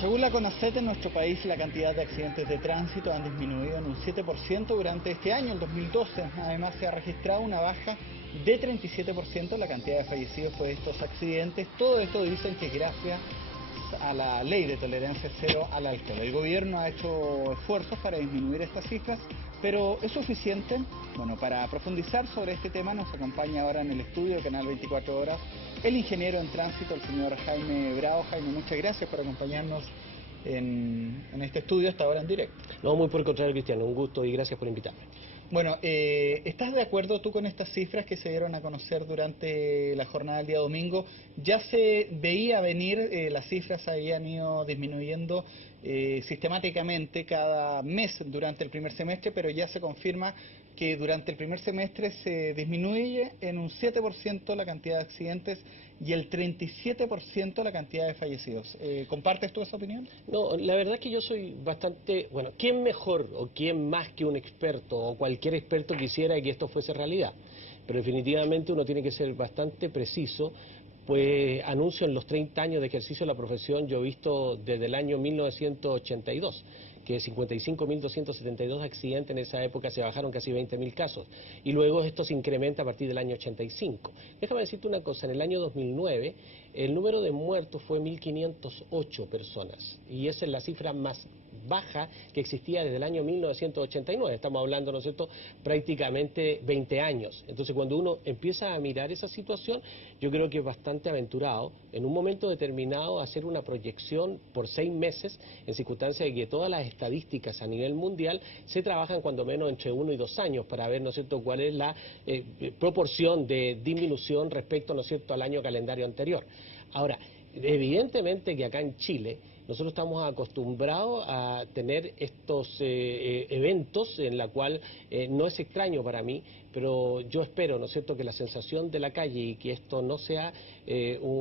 Según la CONACET, en nuestro país la cantidad de accidentes de tránsito han disminuido en un 7% durante este año, el 2012. Además, se ha registrado una baja de 37% en la cantidad de fallecidos por estos accidentes. Todo esto dicen que es gracias a la ley de tolerancia cero al alcohol. El gobierno ha hecho esfuerzos para disminuir estas cifras, pero ¿es suficiente? Bueno, para profundizar sobre este tema nos acompaña ahora en el estudio de Canal 24 Horas el ingeniero en tránsito, el señor Jaime Bravo. Jaime, muchas gracias por acompañarnos en este estudio hasta ahora en directo. No, muy por el contrario, Cristiano, un gusto y gracias por invitarme. Bueno, ¿estás de acuerdo tú con estas cifras que se dieron a conocer durante la jornada del día domingo? Ya se veía venir, las cifras habían ido disminuyendo sistemáticamente cada mes durante el primer semestre, pero ya se confirma que durante el primer semestre se disminuye en un 7% la cantidad de accidentes y el 37% la cantidad de fallecidos. ¿Compartes tú esa opinión? No, la verdad es que yo soy bastante, bueno, ¿quién mejor o quién más que un experto o cualquier experto quisiera que esto fuese realidad? Pero definitivamente uno tiene que ser bastante preciso, pues anuncio en los 30 años de ejercicio de la profesión, yo he visto desde el año 1982, que 55.272 accidentes en esa época se bajaron casi 20.000 casos, y luego esto se incrementa a partir del año 85. Déjame decirte una cosa, en el año 2009 el número de muertos fue 1.508 personas, y esa es la cifra más baja que existía desde el año 1989, estamos hablando, ¿no es cierto?, prácticamente 20 años. Entonces, cuando uno empieza a mirar esa situación, yo creo que es bastante aventurado, en un momento determinado, hacer una proyección por 6 meses, en circunstancias de que todas las estadísticas a nivel mundial se trabajan cuando menos entre 1 y 2 años, para ver, ¿no es cierto?, cuál es la proporción de disminución respecto, ¿no es cierto?, al año calendario anterior. Ahora, evidentemente que acá en Chile nosotros estamos acostumbrados a tener estos eventos en la cual no es extraño para mí, pero yo espero, ¿no es cierto?, que la sensación de la calle y que esto no sea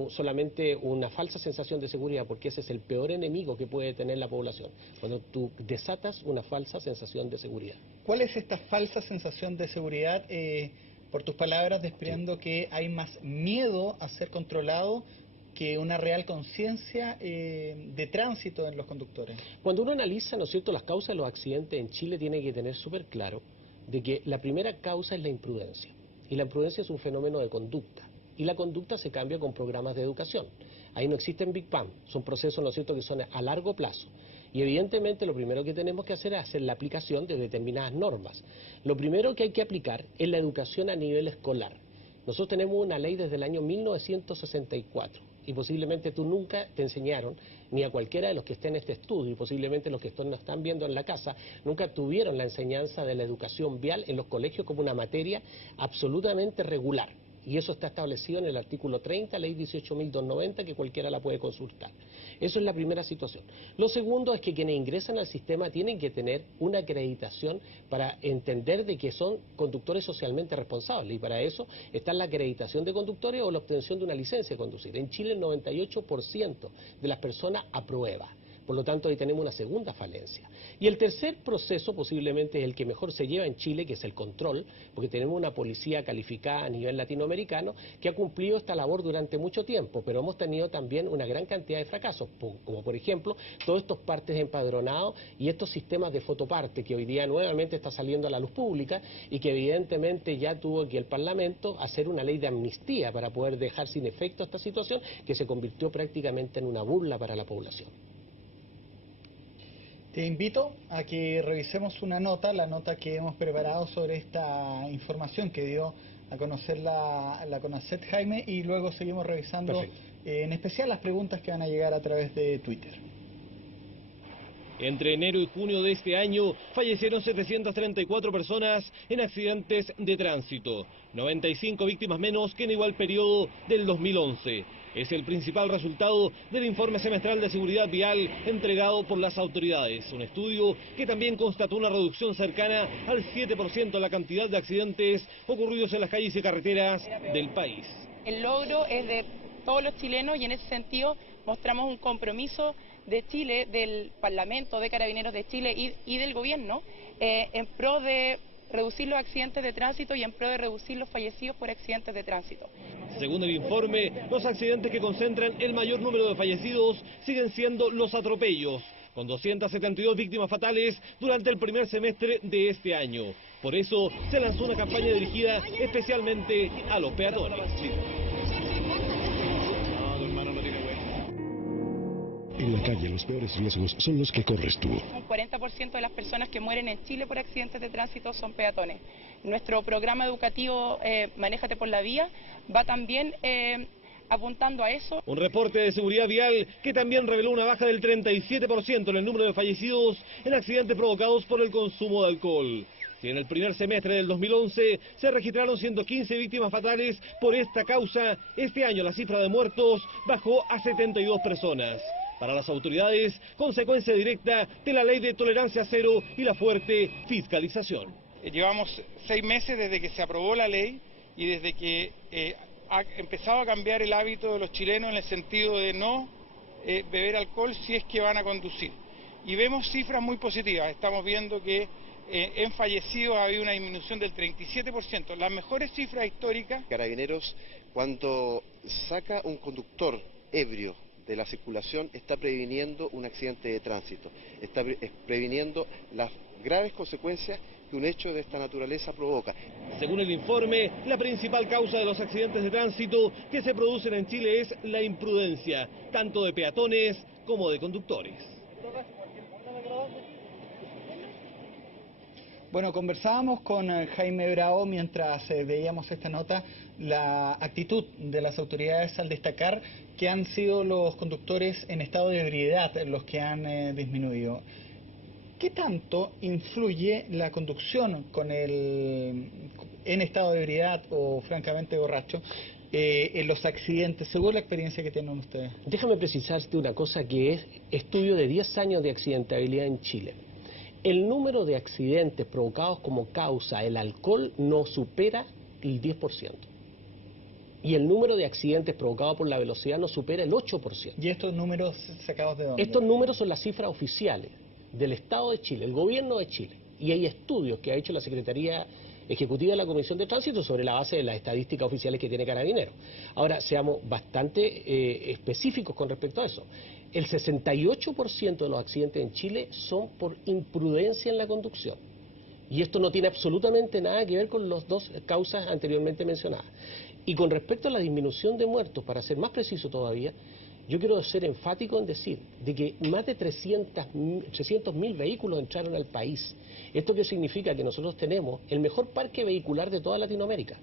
solamente una falsa sensación de seguridad, porque ese es el peor enemigo que puede tener la población, cuando tú desatas una falsa sensación de seguridad. ¿Cuál es esta falsa sensación de seguridad? Por tus palabras, desprendo que hay más miedo a ser controlado que una real conciencia de tránsito en los conductores. Cuando uno analiza, ¿no es cierto?, las causas de los accidentes en Chile, tiene que tener súper claro de que la primera causa es la imprudencia, y la imprudencia es un fenómeno de conducta, y la conducta se cambia con programas de educación. Ahí no existen Big Bang, son procesos, ¿no es cierto?, que son a largo plazo. Y evidentemente lo primero que tenemos que hacer es hacer la aplicación de determinadas normas. Lo primero que hay que aplicar es la educación a nivel escolar. Nosotros tenemos una ley desde el año 1964 y posiblemente tú nunca te enseñaron, ni a cualquiera de los que estén en este estudio, y posiblemente los que nos están viendo en la casa, nunca tuvieron la enseñanza de la educación vial en los colegios como una materia absolutamente regular. Y eso está establecido en el artículo 30, ley 18.290, que cualquiera la puede consultar. Eso es la primera situación. Lo segundo es que quienes ingresan al sistema tienen que tener una acreditación para entender de que son conductores socialmente responsables, y para eso está la acreditación de conductores o la obtención de una licencia de conducir. En Chile el 98% de las personas aprueba. Por lo tanto, ahí tenemos una segunda falencia. Y el tercer proceso posiblemente es el que mejor se lleva en Chile, que es el control, porque tenemos una policía calificada a nivel latinoamericano que ha cumplido esta labor durante mucho tiempo, pero hemos tenido también una gran cantidad de fracasos, como por ejemplo todos estos partes empadronados y estos sistemas de fotoparte que hoy día nuevamente está saliendo a la luz pública, y que evidentemente ya tuvo que el Parlamento hacer una ley de amnistía para poder dejar sin efecto esta situación, que se convirtió prácticamente en una burla para la población. Te invito a que revisemos una nota, la nota que hemos preparado sobre esta información que dio a conocer la CONACET, Jaime, y luego seguimos revisando en especial las preguntas que van a llegar a través de Twitter. Entre enero y junio de este año fallecieron 734 personas en accidentes de tránsito, 95 víctimas menos que en igual periodo del 2011. Es el principal resultado del informe semestral de seguridad vial entregado por las autoridades. Un estudio que también constató una reducción cercana al 7% de la cantidad de accidentes ocurridos en las calles y carreteras del país. El logro es de todos los chilenos, y en ese sentido mostramos un compromiso de Chile, del Parlamento, de Carabineros de Chile y del gobierno en pro de reducir los accidentes de tránsito y en pro de reducir los fallecidos por accidentes de tránsito. Según el informe, los accidentes que concentran el mayor número de fallecidos siguen siendo los atropellos, con 272 víctimas fatales durante el primer semestre de este año. Por eso se lanzó una campaña dirigida especialmente a los peatones. En la calle, los peores riesgos son los que corres tú. Un 40% de las personas que mueren en Chile por accidentes de tránsito son peatones. Nuestro programa educativo Manéjate por la Vía va también apuntando a eso. Un reporte de seguridad vial que también reveló una baja del 37% en el número de fallecidos en accidentes provocados por el consumo de alcohol. Si en el primer semestre del 2011 se registraron 115 víctimas fatales por esta causa, este año la cifra de muertos bajó a 72 personas. Para las autoridades, consecuencia directa de la ley de tolerancia cero y la fuerte fiscalización. Llevamos 6 meses desde que se aprobó la ley y desde que ha empezado a cambiar el hábito de los chilenos en el sentido de no beber alcohol si es que van a conducir. Y vemos cifras muy positivas. Estamos viendo que en fallecidos ha habido una disminución del 37%, las mejores cifras históricas. Carabineros, cuando saca un conductor ebrio de la circulación, está previniendo un accidente de tránsito, está previniendo las graves consecuencias que un hecho de esta naturaleza provoca. Según el informe, la principal causa de los accidentes de tránsito que se producen en Chile es la imprudencia, tanto de peatones como de conductores. Bueno, conversábamos con Jaime Bravo mientras veíamos esta nota, la actitud de las autoridades al destacar que han sido los conductores en estado de ebriedad los que han disminuido. ¿Qué tanto influye la conducción en estado de ebriedad o francamente borracho en los accidentes, según la experiencia que tienen ustedes? Déjame precisarte una cosa que es estudio de 10 años de accidentabilidad en Chile. El número de accidentes provocados como causa el alcohol no supera el 10%. Y el número de accidentes provocados por la velocidad no supera el 8%. ¿Y estos números sacados de dónde? Estos números son las cifras oficiales del Estado de Chile, el Gobierno de Chile. Y hay estudios que ha hecho la Secretaría Ejecutiva de la Comisión de Tránsito sobre la base de las estadísticas oficiales que tiene Carabineros. Ahora, seamos bastante específicos con respecto a eso. El 68% de los accidentes en Chile son por imprudencia en la conducción. Y esto no tiene absolutamente nada que ver con las dos causas anteriormente mencionadas. Y con respecto a la disminución de muertos, para ser más preciso todavía, yo quiero ser enfático en decir de que más de 300.000 vehículos entraron al país. ¿Esto qué significa? Que nosotros tenemos el mejor parque vehicular de toda Latinoamérica.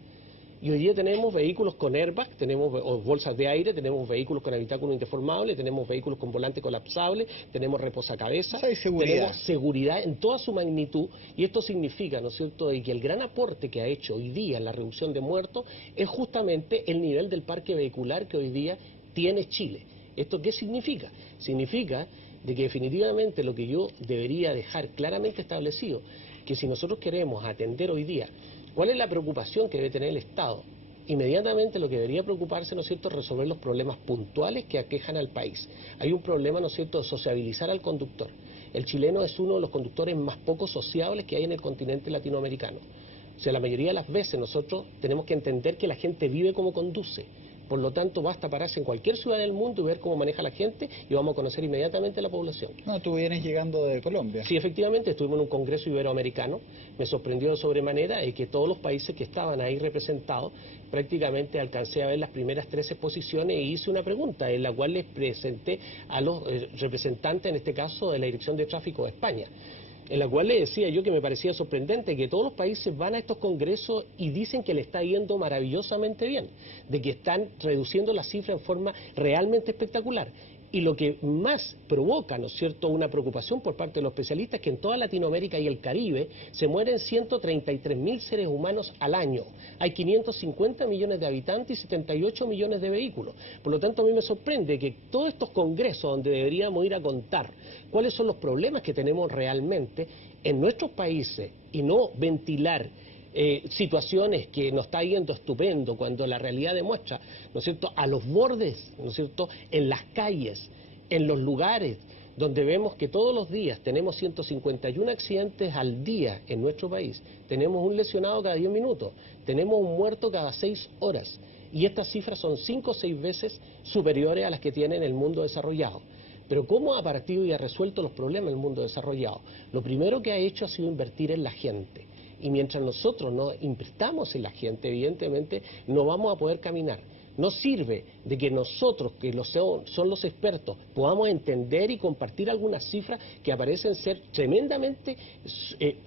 Y hoy día tenemos vehículos con airbag, tenemos bolsas de aire, tenemos vehículos con habitáculo indeformable, tenemos vehículos con volante colapsable, tenemos reposacabezas, tenemos seguridad en toda su magnitud, y esto significa, ¿no es cierto?, de que el gran aporte que ha hecho hoy día en la reducción de muertos es justamente el nivel del parque vehicular que hoy día tiene Chile. ¿Esto qué significa? Significa de que definitivamente lo que yo debería dejar claramente establecido, que si nosotros queremos atender hoy día ¿cuál es la preocupación que debe tener el Estado? Inmediatamente lo que debería preocuparse, ¿no es cierto?, es resolver los problemas puntuales que aquejan al país. Hay un problema, ¿no es cierto?, de sociabilizar al conductor. El chileno es uno de los conductores más poco sociables que hay en el continente latinoamericano. O sea, la mayoría de las veces nosotros tenemos que entender que la gente vive como conduce. Por lo tanto, basta pararse en cualquier ciudad del mundo y ver cómo maneja la gente y vamos a conocer inmediatamente la población. No, tú vienes llegando de Colombia. Sí, efectivamente, estuvimos en un congreso iberoamericano. Me sorprendió de sobremanera que todos los países que estaban ahí representados, prácticamente alcancé a ver las primeras 3 exposiciones e hice una pregunta en la cual les presenté a los representantes, en este caso, de la Dirección de Tráfico de España, en la cual le decía yo que me parecía sorprendente que todos los países van a estos congresos y dicen que le está yendo maravillosamente bien, de que están reduciendo la cifra en forma realmente espectacular. Y lo que más provoca, ¿no es cierto?, una preocupación por parte de los especialistas es que en toda Latinoamérica y el Caribe se mueren 133.000 seres humanos al año. Hay 550 millones de habitantes y 78 millones de vehículos. Por lo tanto, a mí me sorprende que todos estos congresos donde deberíamos ir a contar cuáles son los problemas que tenemos realmente en nuestros países y no ventilar situaciones que nos está yendo estupendo cuando la realidad demuestra, ¿no es cierto?, a los bordes, ¿no es cierto?, en las calles, en los lugares donde vemos que todos los días tenemos 151 accidentes al día en nuestro país, tenemos un lesionado cada 10 minutos, tenemos un muerto cada 6 horas. y estas cifras son 5 o 6 veces superiores a las que tiene en el mundo desarrollado. Pero ¿cómo ha partido y ha resuelto los problemas del mundo desarrollado? Lo primero que ha hecho ha sido invertir en la gente. Y mientras nosotros no invirtamos en la gente, evidentemente no vamos a poder caminar. No sirve de que nosotros, que son los expertos, podamos entender y compartir algunas cifras que parecen ser tremendamente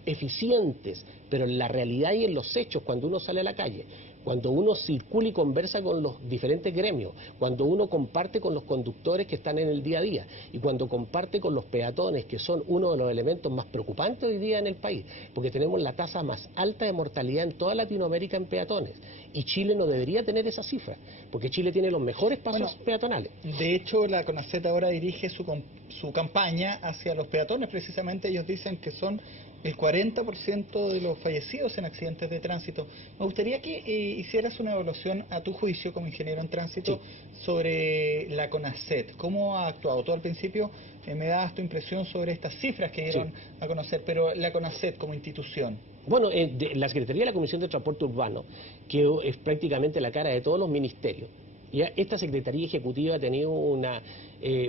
eficientes, pero en la realidad y en los hechos, cuando uno sale a la calle, cuando uno circula y conversa con los diferentes gremios, cuando uno comparte con los conductores que están en el día a día y cuando comparte con los peatones, que son uno de los elementos más preocupantes hoy día en el país, porque tenemos la tasa más alta de mortalidad en toda Latinoamérica en peatones, y Chile no debería tener esa cifra, porque Chile tiene los mejores pasos peatonales. De hecho, la CONACET ahora dirige su campaña hacia los peatones. Precisamente ellos dicen que son el 40% de los fallecidos en accidentes de tránsito. Me gustaría que hicieras una evaluación a tu juicio como ingeniero en tránsito sobre la CONACET. ¿Cómo ha actuado? Tú al principio me dabas tu impresión sobre estas cifras que dieron a conocer, pero la CONACET como institución. Bueno, la Secretaría de la Comisión de Transporte Urbano, que es prácticamente la cara de todos los ministerios, y esta Secretaría Ejecutiva ha tenido una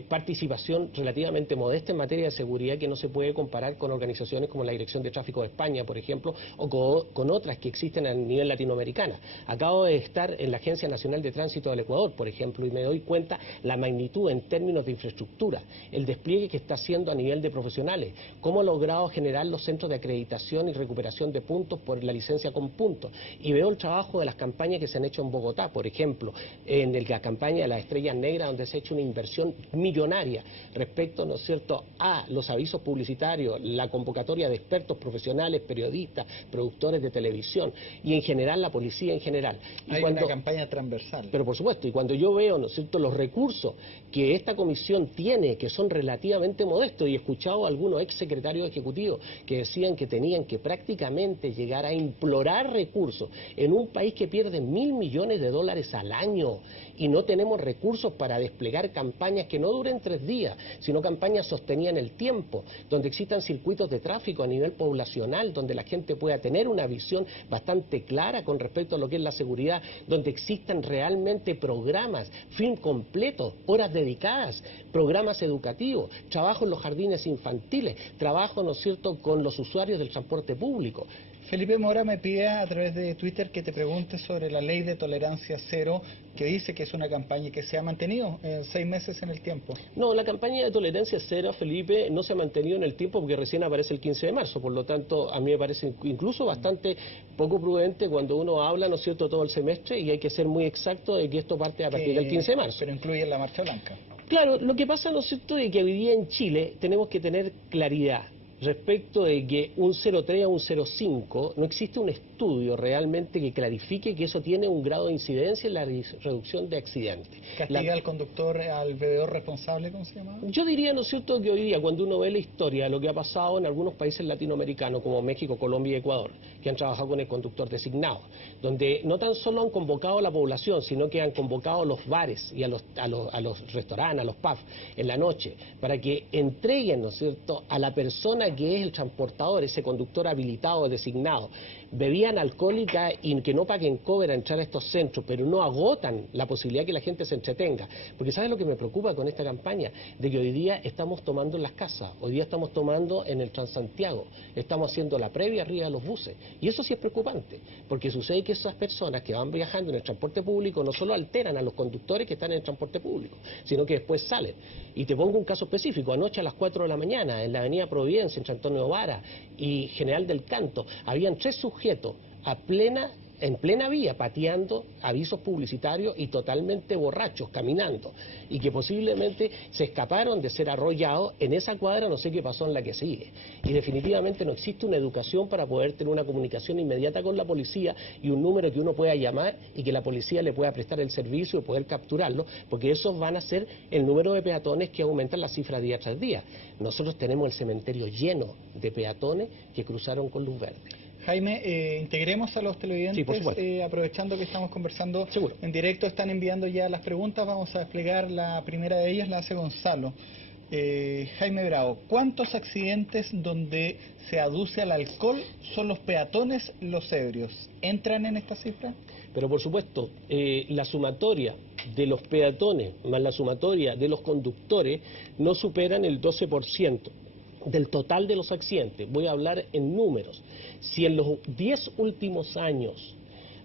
participación relativamente modesta en materia de seguridad que no se puede comparar con organizaciones como la Dirección de Tráfico de España, por ejemplo, o con otras que existen a nivel latinoamericano. Acabo de estar en la Agencia Nacional de Tránsito del Ecuador, por ejemplo, y me doy cuenta la magnitud en términos de infraestructura, el despliegue que está haciendo a nivel de profesionales, cómo ha logrado generar los centros de acreditación y recuperación de puntos por la licencia con puntos. Y veo el trabajo de las campañas que se han hecho en Bogotá, por ejemplo, en la campaña de las Estrellas Negras, donde se ha hecho una inversión millonaria respecto, ¿no es cierto?, a los avisos publicitarios, la convocatoria de expertos profesionales, periodistas, productores de televisión y en general la policía en general. Hay una campaña transversal. Pero por supuesto, y cuando yo veo, ¿no es cierto?, los recursos que esta comisión tiene, que son relativamente modestos, y he escuchado a algunos ex secretarios ejecutivos que decían que tenían que prácticamente llegar a implorar recursos en un país que pierde $1.000 millones al año y no tenemos recursos para desplegar campañas que no duren 3 días, sino campañas sostenidas en el tiempo, donde existan circuitos de tráfico a nivel poblacional, donde la gente pueda tener una visión bastante clara con respecto a lo que es la seguridad, donde existan realmente programas, film completos, horas dedicadas, programas educativos, trabajo en los jardines infantiles, trabajo, ¿no es cierto?, con los usuarios del transporte público. Felipe Mora me pide a través de Twitter que te pregunte sobre la ley de tolerancia cero, que dice que es una campaña que se ha mantenido 6 meses en el tiempo. No, la campaña de tolerancia cero, Felipe, no se ha mantenido en el tiempo porque recién aparece el 15 de marzo, por lo tanto a mí me parece incluso bastante poco prudente cuando uno habla, ¿no es cierto?, todo el semestre, y hay que ser muy exacto de que esto parte a partir del 15 de marzo. Pero incluye la Marcha Blanca. Claro, lo que pasa, ¿no es cierto?, es que hoy día en Chile tenemos que tener claridad respecto de que un 0,3 a un 0,5 no existe un estudio realmente que clarifique que eso tiene un grado de incidencia en la reducción de accidentes. ¿Castiga al conductor, al bebedor responsable, cómo se llama? Yo diría, ¿no es cierto?, que hoy día cuando uno ve la historia, lo que ha pasado en algunos países latinoamericanos como México, Colombia y Ecuador, que han trabajado con el conductor designado, donde no tan solo han convocado a la población, sino que han convocado a los bares y a los restaurantes, a los pubs en la noche, para que entreguen, ¿no es cierto?, a la persona que es el transportador, ese conductor habilitado, designado, bebidas alcohólicas y que no paguen cover a entrar a estos centros, pero no agotan la posibilidad de que la gente se entretenga. Porque ¿sabes lo que me preocupa con esta campaña? De que hoy día estamos tomando en las casas, hoy día estamos tomando en el Transantiago, estamos haciendo la previa arriba de los buses. Y eso sí es preocupante, porque sucede que esas personas que van viajando en el transporte público no solo alteran a los conductores que están en el transporte público, sino que después salen. Y te pongo un caso específico. Anoche a las 4 de la mañana, en la avenida Providencia, entre Antonio Vara y General del Canto, habían 3 sujetos en plena vía, pateando avisos publicitarios y totalmente borrachos, caminando, y que posiblemente se escaparon de ser arrollados en esa cuadra, no sé qué pasó en la que sigue. Y definitivamente no existe una educación para poder tener una comunicación inmediata con la policía y un número que uno pueda llamar y que la policía le pueda prestar el servicio y poder capturarlo, porque esos van a ser el número de peatones que aumentan la cifra día tras día. Nosotros tenemos el cementerio lleno de peatones que cruzaron con luz verde. Jaime, integremos a los televidentes, sí, por supuesto. Aprovechando que estamos conversando Seguro. en directo, están enviando ya las preguntas, vamos a desplegar la primera de ellas, la hace Gonzalo. Jaime Bravo, ¿cuántos accidentes donde se aduce al alcohol son los peatones los ebrios? ¿Entran en esta cifra? Pero por supuesto, la sumatoria de los peatones más la sumatoria de los conductores no superan el 12% del total de los accidentes. Voy a hablar en números. Si en los 10 últimos años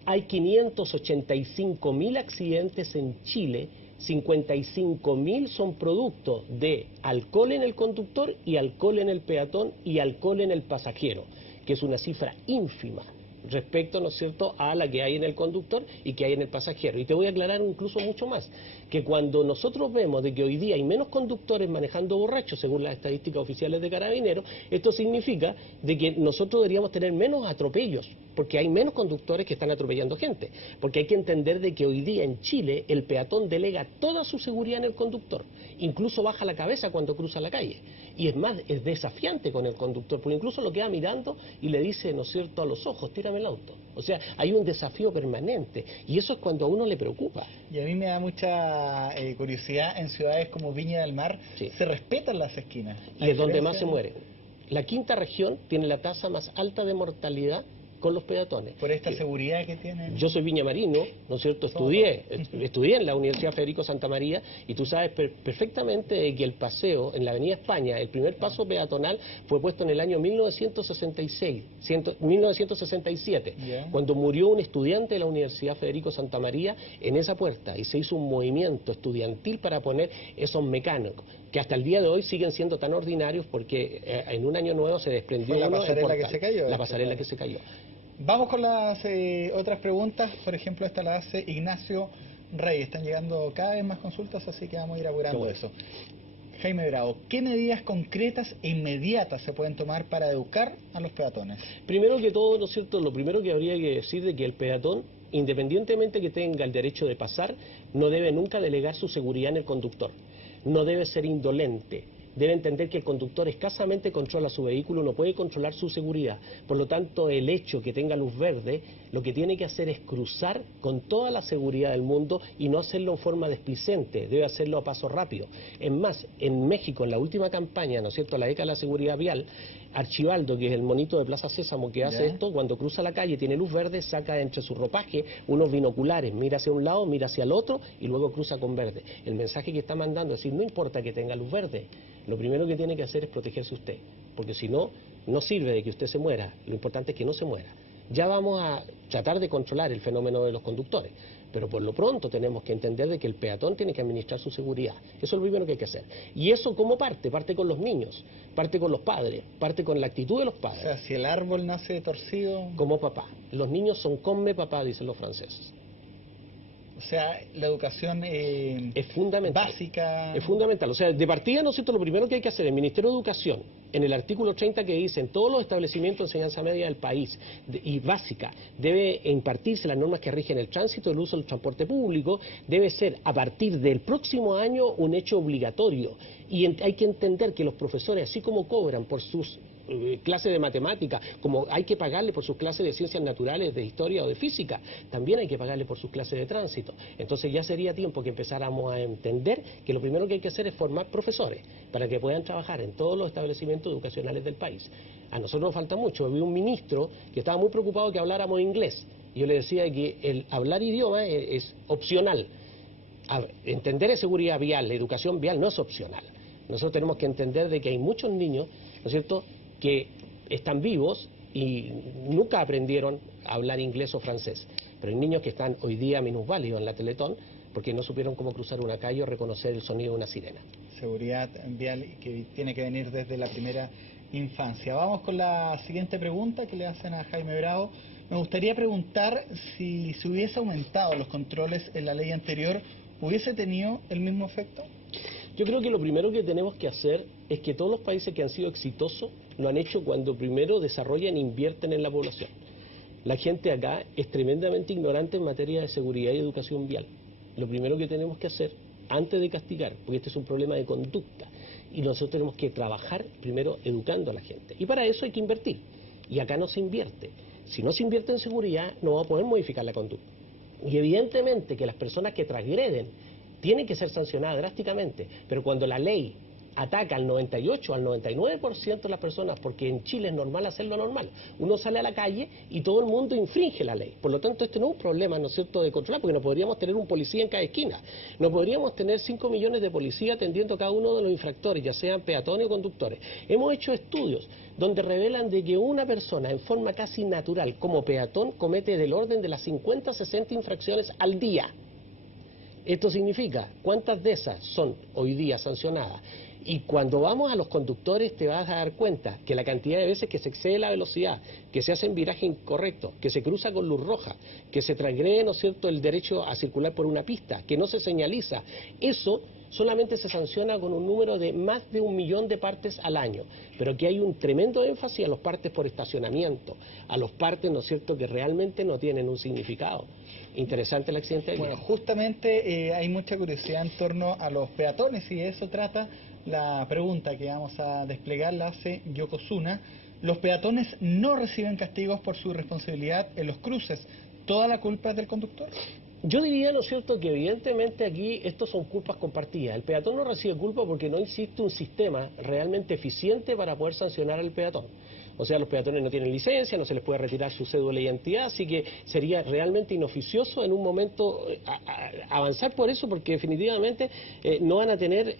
hay 585.000 accidentes en Chile, 55.000 son producto de alcohol en el conductor y alcohol en el peatón y alcohol en el pasajero, que es una cifra ínfima respecto, ¿no es cierto?, a la que hay en el conductor y que hay en el pasajero. Y te voy a aclarar incluso mucho más, que cuando nosotros vemos de que hoy día hay menos conductores manejando borrachos, según las estadísticas oficiales de Carabineros, esto significa de que nosotros deberíamos tener menos atropellos, porque hay menos conductores que están atropellando gente. Porque hay que entender de que hoy día en Chile el peatón delega toda su seguridad en el conductor, incluso baja la cabeza cuando cruza la calle. Y es más, es desafiante con el conductor, porque incluso lo queda mirando y le dice, ¿no es cierto?, a los ojos, tírame el auto. O sea, hay un desafío permanente, y eso es cuando a uno le preocupa. Y a mí me da mucha curiosidad, en ciudades como Viña del Mar, Sí. se respetan las esquinas. Y es donde más se mueren. La quinta región tiene la tasa más alta de mortalidad con los peatones. Por esta seguridad que tienen. Yo soy viñamarino, ¿no es cierto? Estudié en la Universidad Federico Santa María, y tú sabes perfectamente que el paseo en la Avenida España, el primer paso peatonal fue puesto en el año 1967, Yeah. cuando murió un estudiante de la Universidad Federico Santa María en esa puerta, y se hizo un movimiento estudiantil para poner esos mecánicos, que hasta el día de hoy siguen siendo tan ordinarios, porque en un año nuevo se desprendió Fue la uno en pasarela que Portal. se cayó, La pasarela que se cayó. Vamos con las otras preguntas. Por ejemplo, esta la hace Ignacio Rey. Están llegando cada vez más consultas, así que vamos a ir apurando Qué bueno. eso. Jaime Bravo, ¿qué medidas concretas e inmediatas se pueden tomar para educar a los peatones? Primero que todo, ¿no es cierto?, lo primero que habría que decir de que el peatón, independientemente que tenga el derecho de pasar, no debe nunca delegar su seguridad en el conductor. No debe ser indolente. Debe entender que el conductor escasamente controla su vehículo, no puede controlar su seguridad. Por lo tanto, el hecho que tenga luz verde, lo que tiene que hacer es cruzar con toda la seguridad del mundo y no hacerlo en forma displicente, debe hacerlo a paso rápido. Es más, en México, en la última campaña, ¿no es cierto?, la década de la seguridad vial, Archibaldo, que es el monito de Plaza Sésamo que hace Ya. esto, cuando cruza la calle, tiene luz verde, saca entre su ropaje unos binoculares, mira hacia un lado, mira hacia el otro y luego cruza con verde. El mensaje que está mandando es decir, no importa que tenga luz verde, lo primero que tiene que hacer es protegerse usted, porque si no, no sirve de que usted se muera, lo importante es que no se muera. Ya vamos a tratar de controlar el fenómeno de los conductores, pero por lo pronto tenemos que entender de que el peatón tiene que administrar su seguridad. Eso es lo primero que hay que hacer. Y eso, ¿cómo parte? Parte con los niños, parte con los padres, parte con la actitud de los O padres. sea, si el árbol nace torcido, Como papá. Los niños son come papá, dicen los franceses. o sea, la educación Es fundamental. básica. Es fundamental. O sea, de partida, ¿no es cierto?, lo primero que hay que hacer, el Ministerio de Educación, en el artículo 30 que dice, en todos los establecimientos de enseñanza media del país y básica, debe impartirse las normas que rigen el tránsito, el uso del transporte público, debe ser a partir del próximo año un hecho obligatorio. Y hay que entender que los profesores, así como cobran por sus clases de matemática, como hay que pagarle por sus clases de ciencias naturales, de historia o de física, también hay que pagarle por sus clases de tránsito. Entonces ya sería tiempo que empezáramos a entender que lo primero que hay que hacer es formar profesores para que puedan trabajar en todos los establecimientos educacionales del país. A nosotros nos falta mucho. Había un ministro que estaba muy preocupado que habláramos inglés. Yo le decía que el hablar idioma es opcional. Entender de seguridad vial, la educación vial no es opcional. Nosotros tenemos que entender de que hay muchos niños, ¿no es cierto?, que están vivos y nunca aprendieron a hablar inglés o francés. Pero hay niños que están hoy día minusválidos en la Teletón porque no supieron cómo cruzar una calle o reconocer el sonido de una sirena. Seguridad vial que tiene que venir desde la primera infancia. Vamos con la siguiente pregunta que le hacen a Jaime Bravo. Me gustaría preguntar si se hubiese aumentado los controles en la ley anterior, ¿hubiese tenido el mismo efecto? Yo creo que lo primero que tenemos que hacer es que todos los países que han sido exitosos lo han hecho cuando primero desarrollan e invierten en la población. La gente acá es tremendamente ignorante en materia de seguridad y educación vial. Lo primero que tenemos que hacer, antes de castigar, porque este es un problema de conducta, y nosotros tenemos que trabajar primero educando a la gente. Y para eso hay que invertir. Y acá no se invierte. Si no se invierte en seguridad, no va a poder modificar la conducta. Y evidentemente que las personas que transgreden tienen que ser sancionadas drásticamente, pero cuando la ley ataca al 98, al 99% de las personas, porque en Chile es normal hacerlo normal. Uno sale a la calle y todo el mundo infringe la ley. Por lo tanto, este no es un problema, ¿no es cierto?, de controlar, porque no podríamos tener un policía en cada esquina. No podríamos tener 5 millones de policías atendiendo a cada uno de los infractores, ya sean peatones o conductores. Hemos hecho estudios donde revelan de que una persona en forma casi natural como peatón comete del orden de las 50 a 60 infracciones al día. Esto significa, ¿cuántas de esas son hoy día sancionadas? Y cuando vamos a los conductores te vas a dar cuenta que la cantidad de veces que se excede la velocidad, que se hacen virajes incorrectos, que se cruza con luz roja, que se transgrede, ¿no es cierto?, el derecho a circular por una pista, que no se señaliza, eso solamente se sanciona con un número de más de 1 millón de partes al año, pero que hay un tremendo énfasis a los partes por estacionamiento, a los partes, ¿no es cierto?, que realmente no tienen un significado. Interesante el accidente. Bueno, justamente hay mucha curiosidad en torno a los peatones y de eso trata la pregunta que vamos a desplegar, la hace Yokozuna. Los peatones no reciben castigos por su irresponsabilidad en los cruces. ¿Toda la culpa es del conductor? Yo diría, ¿no es cierto?, que evidentemente aquí estos son culpas compartidas. El peatón no recibe culpa porque no existe un sistema realmente eficiente para poder sancionar al peatón. O sea, los peatones no tienen licencia, no se les puede retirar su cédula de identidad, así que sería realmente inoficioso en un momento avanzar por eso, porque definitivamente no van a tener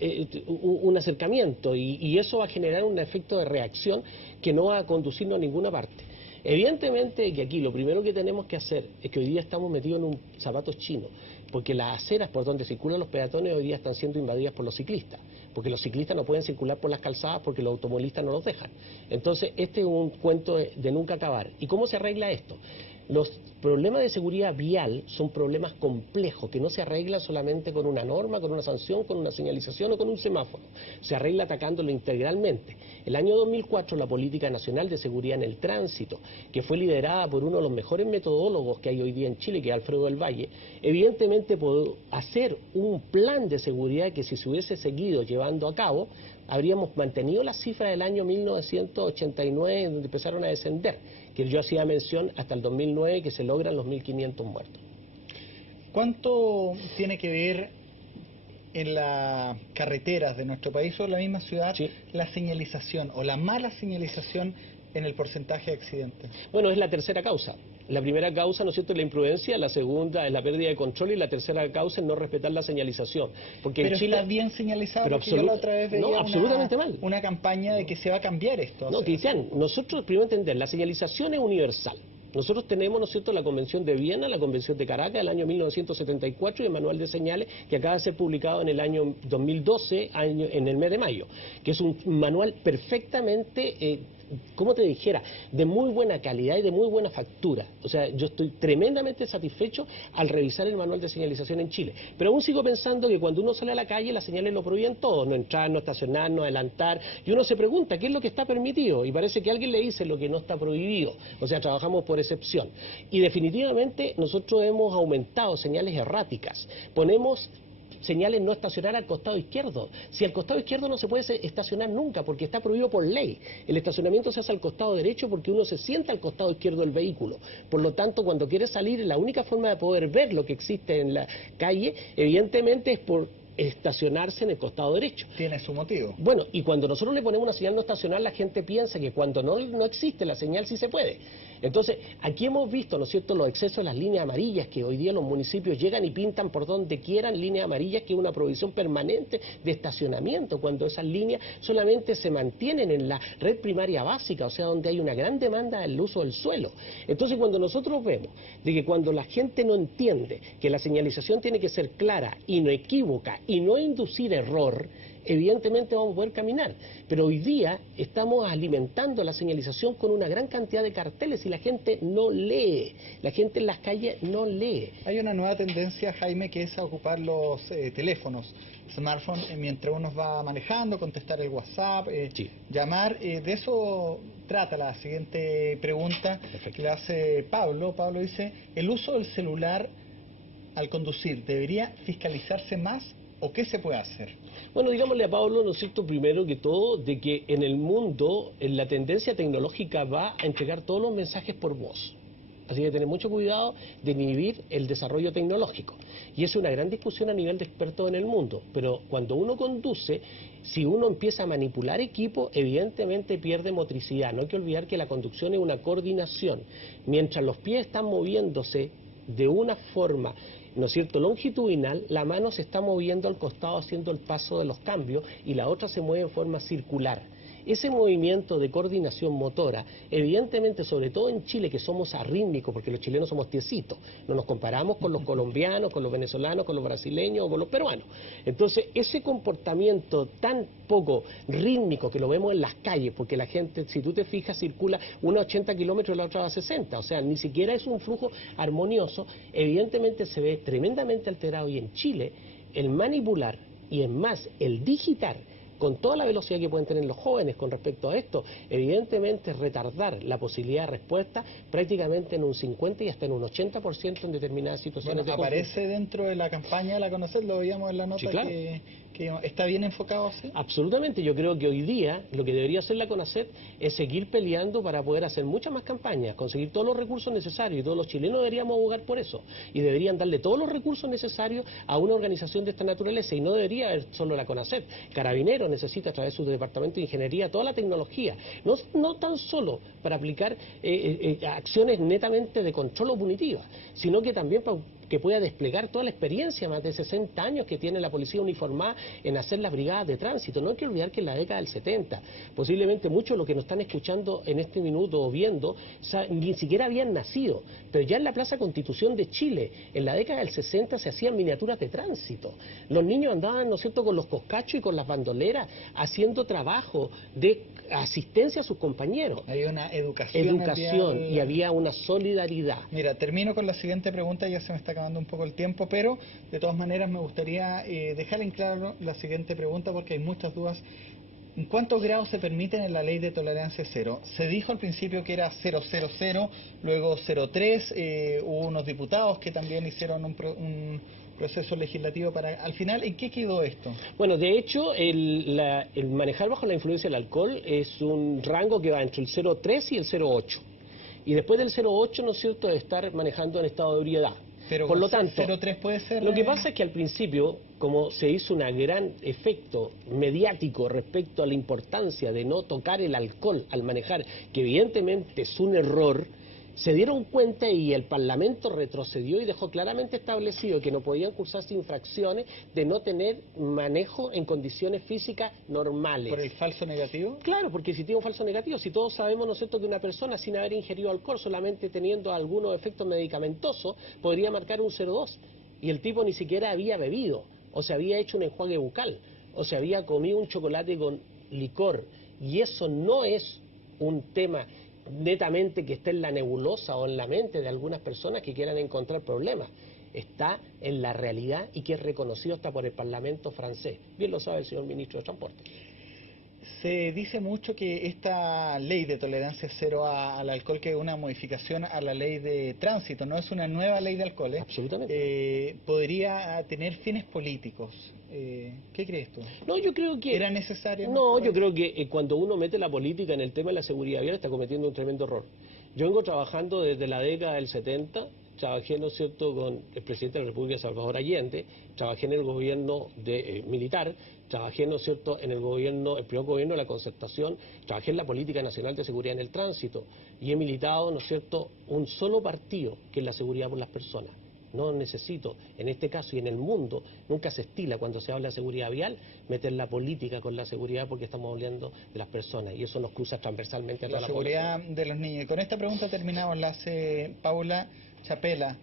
un acercamiento y eso va a generar un efecto de reacción que no va a conducirnos a ninguna parte. Evidentemente que aquí lo primero que tenemos que hacer es que hoy día estamos metidos en un zapato chino, porque las aceras por donde circulan los peatones hoy día están siendo invadidas por los ciclistas, porque los ciclistas no pueden circular por las calzadas porque los automovilistas no los dejan. Entonces, este es un cuento de nunca acabar. ¿Y cómo se arregla esto? Los problemas de seguridad vial son problemas complejos que no se arreglan solamente con una norma, con una sanción, con una señalización o con un semáforo. Se arregla atacándolo integralmente. El año 2004 la Política Nacional de Seguridad en el Tránsito, que fue liderada por uno de los mejores metodólogos que hay hoy día en Chile, que es Alfredo del Valle, evidentemente pudo hacer un plan de seguridad que si se hubiese seguido llevando a cabo, habríamos mantenido la cifra del año 1989, donde empezaron a descender, que yo hacía mención hasta el 2009, que se logran los 1.500 muertos. ¿Cuánto tiene que ver en las carreteras de nuestro país o en la misma ciudad la señalización o la mala señalización en el porcentaje de accidentes? Bueno, es la tercera causa. La primera causa, ¿no es cierto?, es la imprudencia, la segunda es la pérdida de control y la tercera causa es no respetar la señalización. Porque pero en Chile, está bien señalizado, porque yo la otra vez veía absolutamente mal. Una campaña de que se va a cambiar esto. No, Cristian, nosotros primero entender, la señalización es universal. Nosotros tenemos, ¿no es cierto?, la Convención de Viena, la Convención de Caracas del año 1974 y el Manual de Señales que acaba de ser publicado en el año 2012, en el mes de mayo, que es un manual perfectamente, como te dijera, de muy buena calidad y de muy buena factura. O sea, yo estoy tremendamente satisfecho al revisar el manual de señalización en Chile. Pero aún sigo pensando que cuando uno sale a la calle las señales lo prohíben todo, no entrar, no estacionar, no adelantar, y uno se pregunta qué es lo que está permitido, y parece que alguien le dice lo que no está prohibido. O sea, trabajamos por excepción. Y definitivamente nosotros hemos aumentado señales erráticas. Ponemos señales no estacionar al costado izquierdo. Si al costado izquierdo no se puede estacionar nunca porque está prohibido por ley. El estacionamiento se hace al costado derecho porque uno se sienta al costado izquierdo del vehículo. Por lo tanto, cuando quiere salir, la única forma de poder ver lo que existe en la calle, evidentemente es por estacionarse en el costado derecho. Tiene su motivo. Bueno, y cuando nosotros le ponemos una señal no estacionar, la gente piensa que cuando no existe la señal sí se puede. Entonces, aquí hemos visto, ¿no es cierto?, los excesos de las líneas amarillas, que hoy día los municipios llegan y pintan por donde quieran líneas amarillas, que es una provisión permanente de estacionamiento, cuando esas líneas solamente se mantienen en la red primaria básica, o sea, donde hay una gran demanda del uso del suelo. Entonces, cuando nosotros vemos de que cuando la gente no entiende que la señalización tiene que ser clara, inequívoca y no inducir error, evidentemente vamos a poder caminar. Pero hoy día estamos alimentando la señalización con una gran cantidad de carteles y la gente no lee. La gente en las calles no lee. Hay una nueva tendencia, Jaime, que es a ocupar los teléfonos, smartphones, mientras uno va manejando, contestar el WhatsApp, llamar. De eso trata la siguiente pregunta. Perfecto. Que le hace Pablo. Pablo dice, ¿el uso del celular al conducir debería fiscalizarse más o qué se puede hacer? Bueno, digámosle a Pablo, ¿no es cierto?, primero que todo, de que en el mundo la tendencia tecnológica va a entregar todos los mensajes por voz. Así que tener mucho cuidado de inhibir el desarrollo tecnológico. Y es una gran discusión a nivel de expertos en el mundo. Pero cuando uno conduce, si uno empieza a manipular equipo, evidentemente pierde motricidad. No hay que olvidar que la conducción es una coordinación. Mientras los pies están moviéndose de una forma, ¿no es cierto?, longitudinal, la mano se está moviendo al costado haciendo el paso de los cambios y la otra se mueve en forma circular. Ese movimiento de coordinación motora, evidentemente, sobre todo en Chile, que somos arrítmicos, porque los chilenos somos tiesitos, no nos comparamos con los colombianos, con los venezolanos, con los brasileños o con los peruanos. Entonces, ese comportamiento tan poco rítmico que lo vemos en las calles, porque la gente, si tú te fijas, circula una a 80 kilómetros y la otra a 60, o sea, ni siquiera es un flujo armonioso, evidentemente se ve tremendamente alterado. Y en Chile, el manipular y en más, el digitar, con toda la velocidad que pueden tener los jóvenes con respecto a esto, evidentemente retardar la posibilidad de respuesta prácticamente en un 50 y hasta en un 80% en determinadas situaciones de conflicto. ¿Aparece dentro de la campaña de la CONACET? Lo veíamos en la nota, sí, claro, que está bien enfocado así. Absolutamente, yo creo que hoy día lo que debería hacer la CONACET es seguir peleando para poder hacer muchas más campañas, conseguir todos los recursos necesarios, y todos los chilenos deberíamos abogar por eso, y deberían darle todos los recursos necesarios a una organización de esta naturaleza, y no debería haber solo la CONACET. Carabineros necesita a través de su departamento de ingeniería toda la tecnología, no tan solo para aplicar acciones netamente de control o punitivas, sino que también para que pueda desplegar toda la experiencia, más de 60 años que tiene la policía uniformada en hacer las brigadas de tránsito. No hay que olvidar que en la década del 70, posiblemente muchos de los que nos están escuchando en este minuto o viendo, ni siquiera habían nacido, pero ya en la Plaza Constitución de Chile, en la década del 60 se hacían miniaturas de tránsito. Los niños andaban, ¿no es cierto?, con los coscachos y con las bandoleras, haciendo trabajo de asistencia a sus compañeros. Hay una educación y había una solidaridad. Mira, termino con la siguiente pregunta, ya se me está acabando un poco el tiempo, pero de todas maneras me gustaría dejar en claro la siguiente pregunta porque hay muchas dudas. ¿En cuántos grados se permiten en la ley de tolerancia cero? Se dijo al principio que era 000, luego 0,3, hubo unos diputados que también hicieron un proceso legislativo para... Al final, ¿en qué quedó esto? Bueno, de hecho, el manejar bajo la influencia del alcohol es un rango que va entre el 0,3 y el 0,8. Y después del 0,8, ¿no es cierto?, de estar manejando en estado de ebriedad. Pero por lo tanto, 0,3 puede ser... Lo que pasa es que al principio, como se hizo un gran efecto mediático respecto a la importancia de no tocar el alcohol al manejar, que evidentemente es un error, se dieron cuenta y el Parlamento retrocedió y dejó claramente establecido que no podían cursarse infracciones de no tener manejo en condiciones físicas normales. ¿Por el falso negativo? Claro, porque si tiene un falso negativo, si todos sabemos, ¿no es cierto?, que una persona sin haber ingerido alcohol, solamente teniendo algunos efectos medicamentosos, podría marcar un 0,2. Y el tipo ni siquiera había bebido, o se había hecho un enjuague bucal, o se había comido un chocolate con licor. Y eso no es un tema netamente que esté en la nebulosa o en la mente de algunas personas que quieran encontrar problemas. Está en la realidad y que es reconocido hasta por el Parlamento francés. Bien lo sabe el señor Ministro de Transporte. Se dice mucho que esta ley de tolerancia cero al alcohol, que es una modificación a la ley de tránsito, no es una nueva ley de alcohol, Absolutamente. Podría tener fines políticos. ¿Qué crees tú? No, yo creo que... ¿Era necesario? No, yo creo que cuando uno mete la política en el tema de la seguridad vial está cometiendo un tremendo error. Yo vengo trabajando desde la década del 70, trabajé, ¿no es cierto?, con el presidente de la República, Salvador Allende, trabajé en el gobierno militar, trabajé, ¿no es cierto?, en el primer gobierno de la Concertación, trabajé en la Política Nacional de Seguridad en el Tránsito y he militado, ¿no es cierto?, un solo partido, que es la seguridad por las personas. No necesito, en este caso y en el mundo, nunca se estila cuando se habla de seguridad vial, meter la política con la seguridad porque estamos hablando de las personas y eso nos cruza transversalmente a toda la seguridad de los niños. Y con esta pregunta terminamos, la hace Paula Chapela.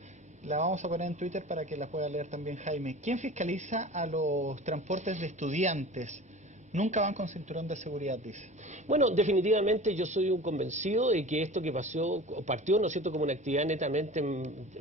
La vamos a poner en Twitter para que la pueda leer también Jaime. ¿Quién fiscaliza a los transportes de estudiantes? Nunca van con cinturón de seguridad, dice. Bueno, definitivamente yo soy un convencido de que esto que partió, ¿no es cierto?, como una actividad netamente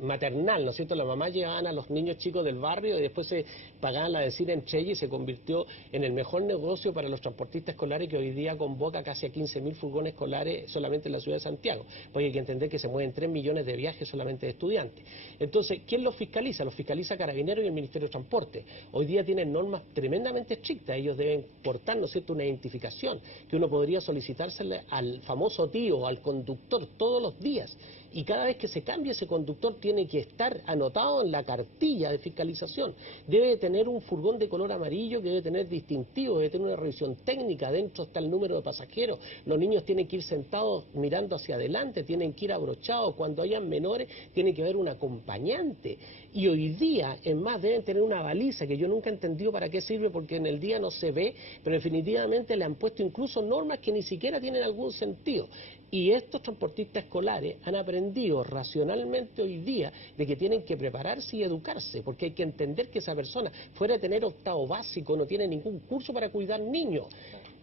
maternal, ¿no es cierto? Las mamás llevaban a los niños chicos del barrio y después se pagaban la benzina entre ellas y se convirtió en el mejor negocio para los transportistas escolares, que hoy día convoca casi a 15.000 furgones escolares solamente en la ciudad de Santiago. Porque hay que entender que se mueven 3 millones de viajes solamente de estudiantes. Entonces, ¿quién los fiscaliza? Los fiscaliza Carabineros y el Ministerio de Transporte. Hoy día tienen normas tremendamente estrictas. Ellos deben portar, ¿no es cierto?, una identificación que uno podría solicitársele al famoso tío, al conductor, todos los días. y cada vez que se cambie ese conductor tiene que estar anotado en la cartilla de fiscalización. Debe tener un furgón de color amarillo que debe tener distintivo, debe tener una revisión técnica, dentro está el número de pasajeros, los niños tienen que ir sentados mirando hacia adelante, tienen que ir abrochados, cuando hayan menores tiene que haber un acompañante. Y hoy día, en más, deben tener una baliza, que yo nunca he entendido para qué sirve, porque en el día no se ve, pero definitivamente le han puesto incluso normas que ni siquiera tienen algún sentido. Y estos transportistas escolares han aprendido racionalmente hoy día de que tienen que prepararse y educarse, porque hay que entender que esa persona, fuera de tener octavo básico, no tiene ningún curso para cuidar niños,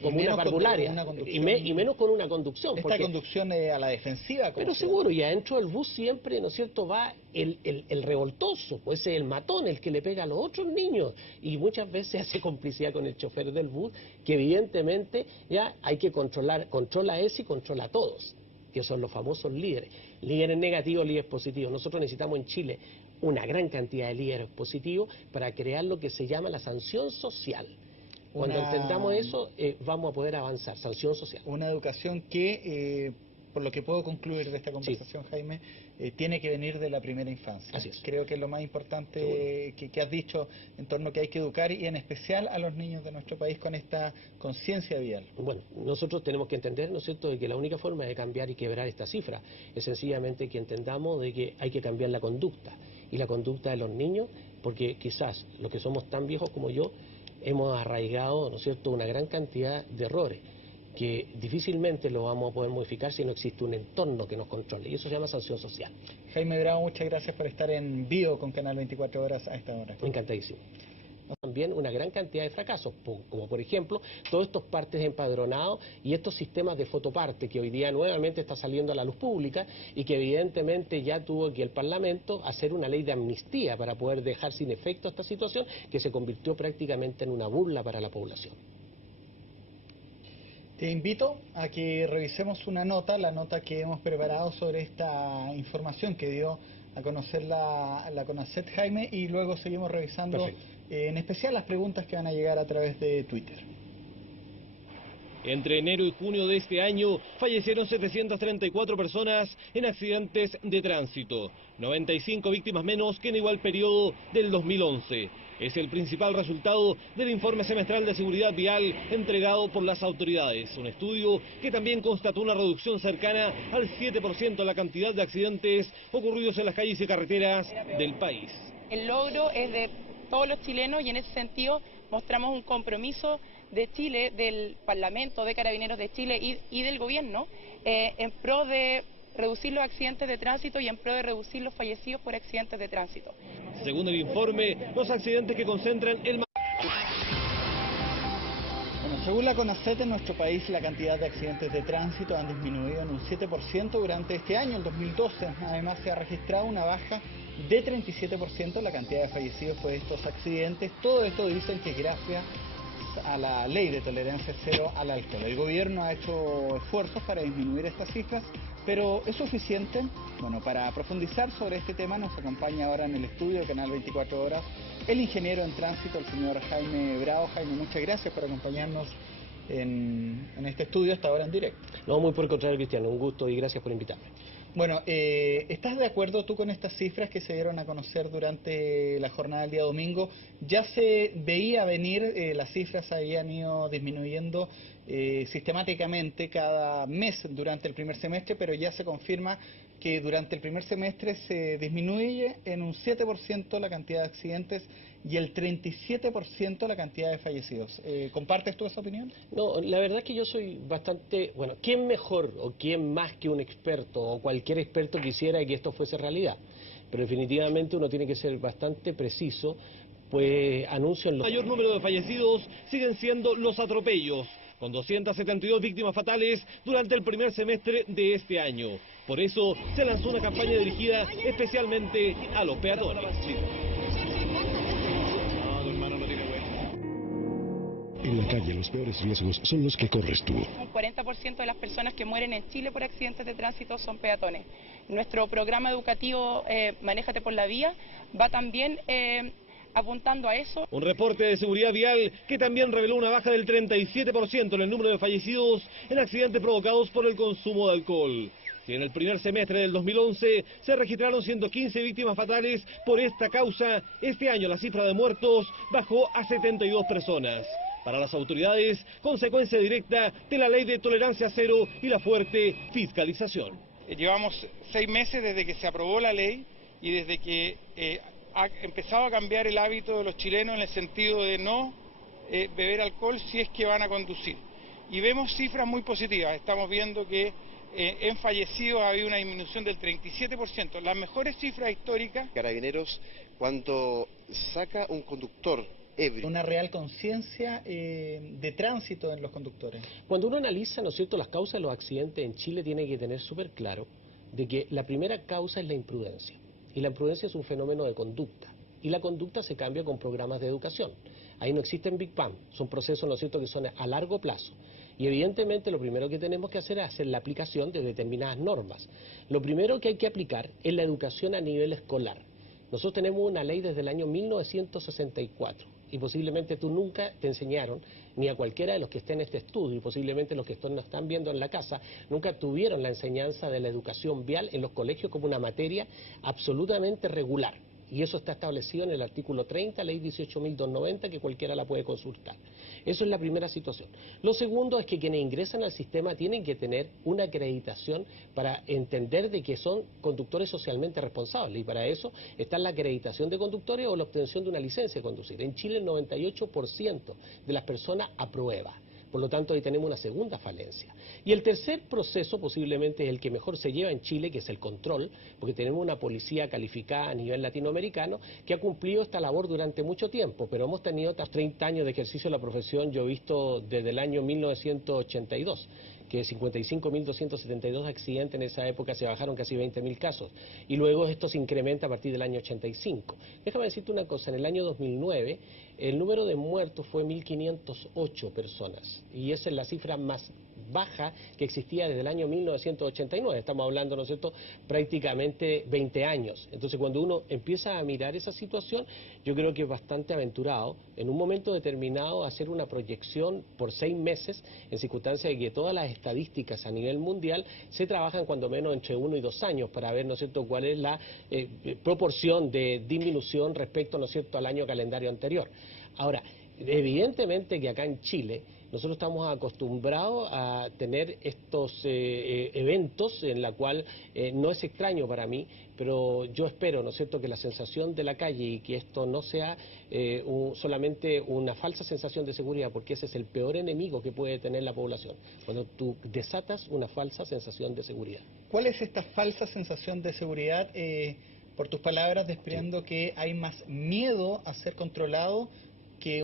como una parvularia, y menos con una conducción. Esta conducción a la defensiva. Pero seguro, y adentro del bus siempre, ¿no es cierto?, va el revoltoso, pues es el matón, el que le pega a los otros niños, y muchas veces hace complicidad con el chofer del bus, que evidentemente ya hay que controla ese y controla a todos, que son los famosos líderes. Líderes negativos, líderes positivos. Nosotros necesitamos en Chile una gran cantidad de líderes positivos para crear lo que se llama la sanción social. Cuando entendamos eso, vamos a poder avanzar, sanción social. Una educación que, por lo que puedo concluir de esta conversación, sí, Jaime, tiene que venir de la primera infancia. Así es. Creo que es lo más importante que has dicho en torno a que hay que educar, y en especial a los niños de nuestro país, con esta conciencia vial. Bueno, nosotros tenemos que entender, ¿no es cierto?, de que la única forma de cambiar y quebrar esta cifra es sencillamente que entendamos de que hay que cambiar la conducta, y la conducta de los niños, porque quizás los que somos tan viejos como yo, hemos arraigado, ¿no es cierto?, una gran cantidad de errores que difícilmente lo vamos a poder modificar si no existe un entorno que nos controle, y eso se llama sanción social. Jaime Bravo, muchas gracias por estar en vivo con Canal 24 Horas a esta hora. Encantadísimo. También una gran cantidad de fracasos, como por ejemplo todos estos partes de empadronados y estos sistemas de fotoparte que hoy día nuevamente está saliendo a la luz pública, y que evidentemente ya tuvo que el Parlamento hacer una ley de amnistía para poder dejar sin efecto esta situación, que se convirtió prácticamente en una burla para la población. Te invito a que revisemos una nota, la nota que hemos preparado sobre esta información que dio a conocer la CONACET, Jaime, y luego seguimos revisando en especial las preguntas que van a llegar a través de Twitter. Entre enero y junio de este año fallecieron 734 personas en accidentes de tránsito, 95 víctimas menos que en igual periodo del 2011. Es el principal resultado del informe semestral de seguridad vial entregado por las autoridades. Un estudio que también constató una reducción cercana al 7% de la cantidad de accidentes ocurridos en las calles y carreteras del país. El logro es de todos los chilenos, y en ese sentido mostramos un compromiso de Chile, del Parlamento, de Carabineros de Chile y del Gobierno, en pro de reducir los accidentes de tránsito y en pro de reducir los fallecidos por accidentes de tránsito. Según el informe, los accidentes que concentran el... Bueno, según la CONACET, en nuestro país la cantidad de accidentes de tránsito han disminuido en un 7% durante este año, el 2012. Además, se ha registrado una baja de 37% la cantidad de fallecidos por estos accidentes. Todo esto dicen que gracias a la ley de tolerancia cero al alcohol. El gobierno ha hecho esfuerzos para disminuir estas cifras, pero ¿es suficiente? Bueno, para profundizar sobre este tema nos acompaña ahora en el estudio de Canal 24 Horas el ingeniero en tránsito, el señor Jaime Bravo. Jaime, muchas gracias por acompañarnos en este estudio hasta ahora en directo. No, muy por el contrario, Cristiano, un gusto y gracias por invitarme. Bueno, ¿estás de acuerdo tú con estas cifras que se dieron a conocer durante la jornada del día domingo? Ya se veía venir, las cifras habían ido disminuyendo sistemáticamente cada mes durante el primer semestre, pero ya se confirma que durante el primer semestre se disminuye en un 7% la cantidad de accidentes y el 37% la cantidad de fallecidos. ¿Compartes tú esa opinión? No, la verdad es que yo soy bastante... Bueno, ¿quién mejor o quién más que un experto o cualquier experto quisiera que esto fuese realidad? Pero definitivamente uno tiene que ser bastante preciso, pues anuncian los... El mayor número de fallecidos siguen siendo los atropellos, con 272 víctimas fatales durante el primer semestre de este año. Por eso se lanzó una campaña dirigida especialmente a los peatones. En la calle los peores riesgos son los que corres tú. Un 40% de las personas que mueren en Chile por accidentes de tránsito son peatones. Nuestro programa educativo Manéjate por la Vía va también apuntando a eso. Un reporte de seguridad vial que también reveló una baja del 37% en el número de fallecidos en accidentes provocados por el consumo de alcohol. Si en el primer semestre del 2011 se registraron 115 víctimas fatales por esta causa, este año la cifra de muertos bajó a 72 personas. Para las autoridades, consecuencia directa de la ley de tolerancia cero y la fuerte fiscalización. Llevamos 6 meses desde que se aprobó la ley y desde que ha empezado a cambiar el hábito de los chilenos en el sentido de no beber alcohol si es que van a conducir. Y vemos cifras muy positivas. Estamos viendo que en fallecidos ha habido una disminución del 37%, las mejores cifras históricas. Carabineros, cuando saca un conductor ebrio. Una real conciencia de tránsito en los conductores. Cuando uno analiza, ¿no es cierto?, las causas de los accidentes en Chile, tiene que tener súper claro de que la primera causa es la imprudencia. Y la imprudencia es un fenómeno de conducta. Y la conducta se cambia con programas de educación. Ahí no existen Big Bang, son procesos, ¿no es cierto?, que son a largo plazo. Y evidentemente lo primero que tenemos que hacer es hacer la aplicación de determinadas normas. Lo primero que hay que aplicar es la educación a nivel escolar. Nosotros tenemos una ley desde el año 1964 y posiblemente tú nunca te enseñaron, ni a cualquiera de los que estén en este estudio, y posiblemente los que nos están viendo en la casa, nunca tuvieron la enseñanza de la educación vial en los colegios como una materia absolutamente regular. Y eso está establecido en el artículo 30, ley 18.290, que cualquiera la puede consultar. Eso es la primera situación. Lo segundo es que quienes ingresan al sistema tienen que tener una acreditación para entender de que son conductores socialmente responsables. Y para eso está la acreditación de conductores o la obtención de una licencia de conducir. En Chile el 98% de las personas aprueba. Por lo tanto, ahí tenemos una segunda falencia. Y el tercer proceso posiblemente es el que mejor se lleva en Chile, que es el control, porque tenemos una policía calificada a nivel latinoamericano que ha cumplido esta labor durante mucho tiempo, pero hemos tenido tras 30 años de ejercicio de la profesión, yo he visto desde el año 1982, que 55.272 accidentes en esa época se bajaron casi 20.000 casos, y luego esto se incrementa a partir del año 85. Déjame decirte una cosa, en el año 2009 el número de muertos fue 1.508 personas, y esa es la cifra más baja que existía desde el año 1989, estamos hablando, ¿no es cierto?, prácticamente 20 años. Entonces, cuando uno empieza a mirar esa situación, yo creo que es bastante aventurado, en un momento determinado, hacer una proyección por 6 meses, en circunstancia de que todas las estadísticas a nivel mundial se trabajan cuando menos entre 1 y 2 años para ver, ¿no es cierto?, cuál es la proporción de disminución respecto, ¿no es cierto?, al año calendario anterior. Ahora, evidentemente que acá en Chile nosotros estamos acostumbrados a tener estos eventos en la cual no es extraño para mí, pero yo espero, ¿no es cierto?, que la sensación de la calle y que esto no sea solamente una falsa sensación de seguridad, porque ese es el peor enemigo que puede tener la población, cuando tú desatas una falsa sensación de seguridad. ¿Cuál es esta falsa sensación de seguridad? Por tus palabras, desprendo que hay más miedo a ser controlado